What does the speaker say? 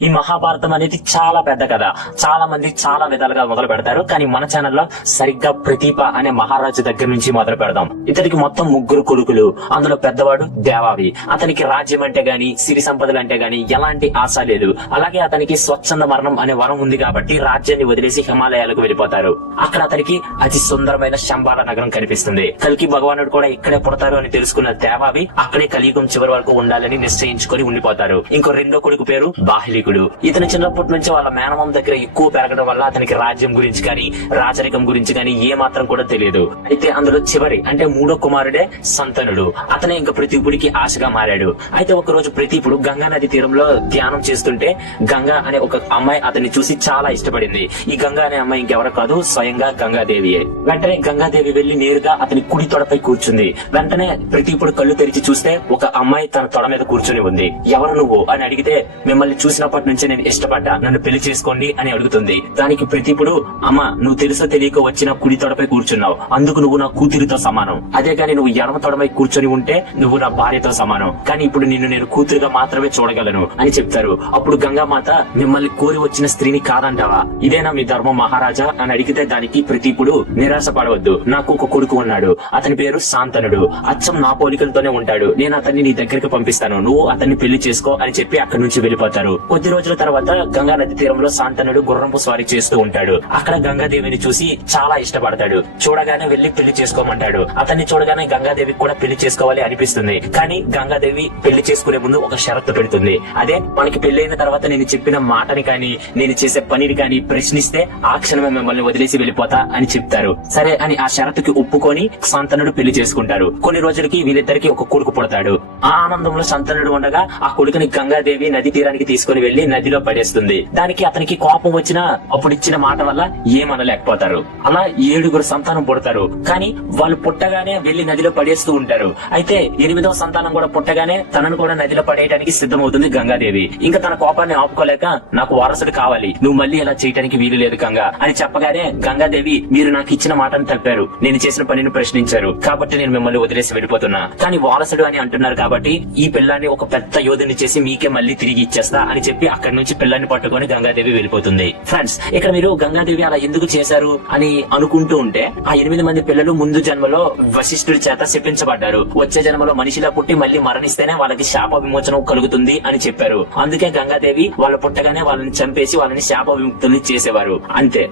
ఈ మహాభారతం అనేది చాలా పెద్ద కథ. చాలా మంది చాలా విధాలుగా మొదలు పెడతారు. కానీ మన ఛానల్లో సరిగ్గా ప్రతీప అనే మహారాజు దగ్గర నుంచి మొదలు పెడదాం. ఇతనికి మొత్తం 3 కొడుకులు. అందులో పెద్దవాడు దేవావి. అతనికి రాజ్యం అంటే గాని, సిరి సంపదలు అంటే గాని ఎలాంటి ఆశ లేదు. అలాగే అతనికి స్వచ్ఛంద మరణం అనే వరం ఉంది కాబట్టి రాజ్యాన్ని వదిలేసి హిమాలయాలకు వెళ్ళిపోతారు. అక్కడ అతనికి అతి సుందరమైన శంబాల నగరం కనిపిస్తుంది. కల్కి భగవానుడు కూడా ఇక్కడే పుడతారు అని తెలుసుకున్న దేవావి అక్కడే కలియుగం చివరి వరకు ఉండాలని నిశ్చయించుకొని ఉండిపోతారు. ఇంకో రెండో కొడుకు పేరు బాహ్లికుడు. ఇతను చిన్నప్పటి నుంచి వాళ్ళ మేనమామ దగ్గర ఎక్కువ పెరగడం వల్ల అతనికి రాజ్యం గురించి కానీ, రాజరికం గురించి కానీ ఏ మాత్రం కూడా తెలియదు. అయితే అందులో చివరి అంటే 3వ కుమారుడే సంతనుడు. అతనే ఇంకా ప్రతీపుడికి ఆశగా మారాడు. అయితే ఒక రోజు ప్రతీపుడు గంగా నది తీరంలో ధ్యానం చేస్తుంటే గంగా అనే ఒక అమ్మాయి అతన్ని చూసి చాలా ఇష్టపడింది. ఈ గంగా అనే అమ్మాయి ఇంకెవరో కాదు, స్వయంగా గంగాదేవియే. వెంటనే గంగాదేవి వెళ్లి నేరుగా అతని కుడి తొడపై కూర్చుంది. వెంటనే ప్రతీపుడు కళ్ళు తెరిచి చూస్తే ఒక అమ్మాయి తన తొడ మీద కూర్చుని ఉంది. ఎవరు నువ్వు అని అడిగితే, మిమ్మల్ని చూసినప్పటి నుంచి నేను ఇష్టపడ్డా, నన్ను పెళ్లి చేసుకోండి అని అడుగుతుంది. దానికి ప్రతీపుడు, అమ్మ నువ్వు తెలుసో తెలియక వచ్చిన కుడి తొడపై కూర్చున్నావు, అందుకు నువ్వు నా కూతురితో సమానం. అదే గాని నువ్వు ఎడమ తొడపై కూర్చొని ఉంటే నువ్వు నా భార్యతో సమానం. కానీ ఇప్పుడు నిన్ను నేను కూతురుగా మాత్రమే చూడగలను అని చెప్తారు. అప్పుడు గంగామాత, మిమ్మల్ని కోరి వచ్చిన స్త్రీని కాదంటావా? ఇదేనా మీ ధర్మం మహారాజా అని అడిగితే దానికి ప్రతీపుడు, నిరాశ పడవద్దు, నాకు ఒక కొడుకు ఉన్నాడు, అతని పేరు శాంతనుడు, అచ్చం నా పోలికలతోనే ఉంటాడు, నేను అతన్ని నీ దగ్గరికి పంపిస్తాను, నువ్వు అతన్ని పెళ్లి చేసుకో అని చెప్పి అక్కడి నుంచి వెళ్ళిపోతారు. కొద్ది రోజుల తర్వాత గంగా నది తీరంలో శాంతనుడు గుర్రంపు స్వారీ చేస్తూ ఉంటాడు. అక్కడ గంగాదేవిని చూసి చాలా ఇష్టపడతాడు. చూడగానే వెళ్లి పెళ్లి చేసుకోమంటాడు. అతన్ని చూడగానే గంగాదేవికి కూడా పెళ్లి చేసుకోవాలి అనిపిస్తుంది. కానీ గంగాదేవి పెళ్లి చేసుకునే ముందు ఒక షరతు పెడుతుంది. అదే, మనకి పెళ్లి తర్వాత నేను చెప్పిన మాటని కానీ, నేను చేసే పనిని కానీ ప్రశ్నిస్తే ఆ క్షణమే మిమ్మల్ని వదిలేసి వెళ్ళిపోతా అని చెప్తారు. సరే అని ఆ షరతుకి ఒప్పుకొని శాంతనుడు పెళ్లి చేసుకుంటారు. కొన్ని రోజులకి వీళ్ళిద్దరికి ఒక కొడుకు పుడతాడు. ఆ ఆనందంలో శాంతనుడు ఉండగా ఆ కొడుకుని గంగాదేవి నది తీరానికి తీసుకుని వెళ్లి నదిలో పడేస్తుంది. దానికి అతనికి కోపం వచ్చినా అప్పుడు ఇచ్చిన మాట వల్ల ఏమనలేకపోతారు. అలా 7 సంతానం పుడతారు. కానీ వాళ్ళు పుట్టగానే వెళ్లి నదిలో పడేస్తూ ఉంటారు. అయితే 8వ సంతానం కూడా పుట్టగానే తనను కూడా నదిలో పడేయడానికి సిద్ధమవుతుంది గంగాదేవి. ఇంకా తన కోపాన్ని ఆపుకోలేక, నాకు వారసుడు కావాలి, నువ్వు మళ్ళీ ఇలా చేయడానికి వీలు లేదు గంగా అని చెప్పగానే గంగాదేవి, మీరు నాకు ఇచ్చిన మాటను తప్పారు, నేను చేసిన పనిని ప్రశ్నించారు కాబట్టి నేను మిమ్మల్ని వదిలేసి వెళ్ళిపోతున్నా. కానీ వారసుడు అని అంటున్నారు కాబట్టి ఈ పిల్లాన్ని ఒక పెద్ద యోధుని చేసి మీకే మళ్ళీ తిరిగి ఇచ్చేస్తా అని చెప్పి అక్కడి నుంచి పిల్లాన్ని పట్టుకొని గంగాదేవి వెళ్ళిపోతుంది. ఫ్రెండ్స్, ఇక్కడ మీరు గంగాదేవి అలా ఎందుకు చేశారు అని అనుకుంటూ ఉంటే, ఆ 8 మంది పిల్లలు ముందు జన్మలో వశిష్ఠుడి చేత శపించబడ్డారు. వచ్చే జన్మలో మనిషిలా పుట్టి మళ్ళీ మరణిస్తేనే వాళ్ళకి శాప విమోచనం కలుగుతుంది అని చెప్పారు. అందుకే గంగాదేవి వాళ్ళు పుట్టగానే వాళ్ళని చంపేసి వాళ్ళని శాప విముక్తుల్ని చేసేవారు. అంతే.